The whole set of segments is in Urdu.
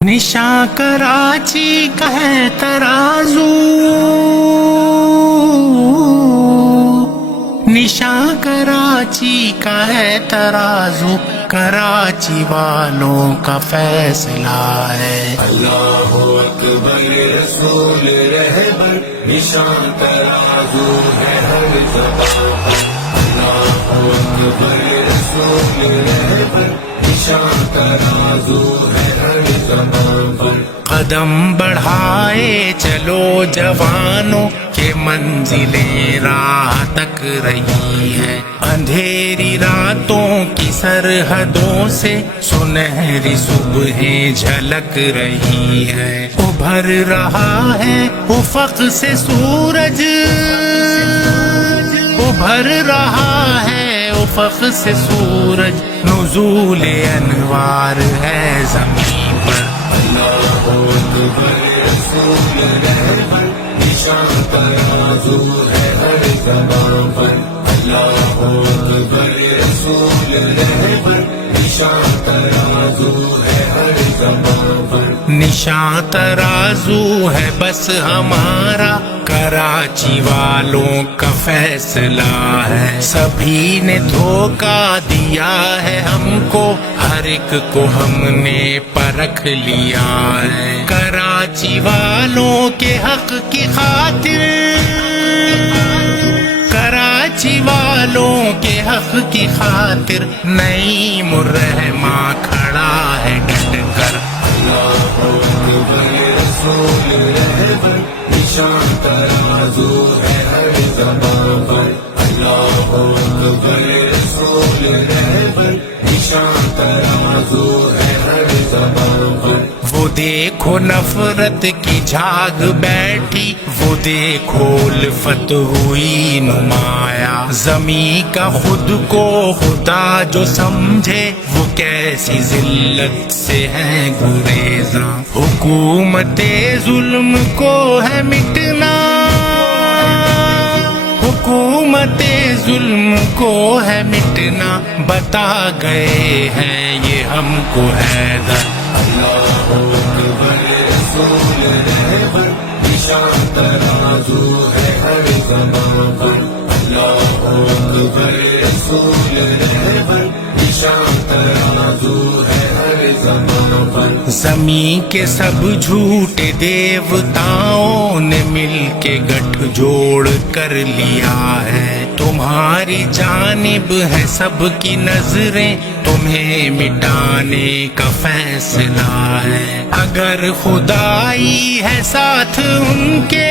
نشاں کراچی کا ہے ترازو، نشاں کراچی کا ہے ترازو، کراچی والوں کا فیصلہ ہے۔ اللہ اکبر رسول رہبر، نشاں ترازو ہے ہر زبان پر۔ اللہ اکبر رسول رہبر، نشاں ترازو ہے ہر زبان پر۔ قدم بڑھائے چلو جوانوں کے منزلیں راہ تک رہی ہے، اندھیری راتوں کی سرحدوں سے سنہری صبحیں جھلک رہی ہے۔ ابھر رہا ہے افق سے سورج، ابھر رہا ہے افق سے سورج، نزول انوار ہے زمین پر۔ اللہ اکبر رسول رہبر، نشاں ترازو ہے ہر زبان پر۔ اللہ اکبر رسول رہبر، نشاں ترازو ہے ہر زبان پر۔ نشاں ترازو ہے بس ہمارا، کراچی والوں کا فیصلہ ہے۔ سبھی نے دھوکہ دیا ہے ہم کو، ہر ایک کو ہم نے پرکھ لیا ہے۔ کراچی والوں کے حق کی خاطر، کراچی والوں کے حق کی خاطر نعیم الرحماں کھڑا ہے ڈٹ کر۔ اللہ اکبر رسول رہبر، نشاں ترازو ہے ہر زبان پر۔ اللہ اکبر رسول رہبر، نشاں ترازو ہے ہر زبان پر۔ وہ دیکھو نفرت کی جھاگ بیٹھی، وہ دیکھو الفت ہوئی نمایاں، زمین کا خود کو خدا جو سمجھے، وہ کیسی ذلت سے ہے گریزاں۔ حکومت ظلم کو ہے مٹنا، حکومت ظلم کو ہے مٹنا، بتا گئے ہیں یہ ہم کو حیدر۔ اللہ اکبر رسول رہبر، نشاں ترازو ہے ہر زبان پر۔ اللہ اکبر رسول رہبر، نشاں ترازو ہے ہر زبان پر۔ زمین کے سب جھوٹے دیوتاؤں نے مل کے گٹھ جوڑ کر لیا ہے، تمہاری جانب ہے سب کی نظریں، تمہیں مٹانے کا فیصلہ ہے۔ اگر خدائی ہے ساتھ ان کے،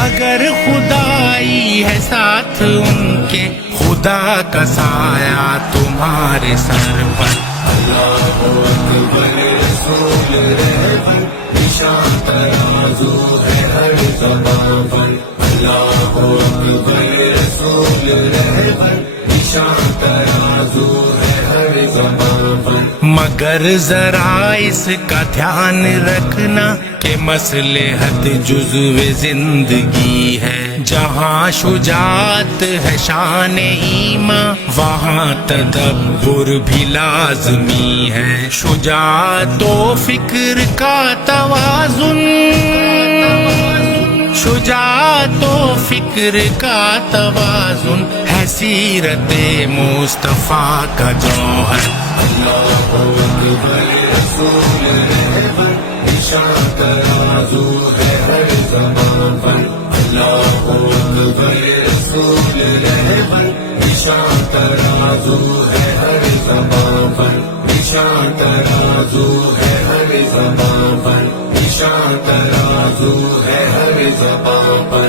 اگر خدائی ہے ساتھ ان کے، خدا کا سایہ تمہارے سر پر۔ اللہ اکبر رسول رہبر، نشاں ترازو ہے ہر زبان پر۔ اللہ اکبر رسول رہبر، نشاں ترازو ہے ہر زبان پر۔ مگر ذرا اس کا دھیان رکھنا کہ مصلحت جزو زندگی ہے، جہاں شجاعت ہے شان ایماں، وہاں تدبر بھی لازمی ہے۔ شجاعت و فکر کا توازن، شجاعت و فکر کا توازن ہے سیرت مصطفیٰ کا جوہر۔ اللہ اکبر رسول رہبر، نشاں ترازو ہے ہر زبان پر۔ اللہ اکبر رسول رہبر، نشاں ترازو ہے ہر زبان پر۔ نشاں ترازو ہے ہر زبان پر، نشاں ترازو ہے ہر زبان پر۔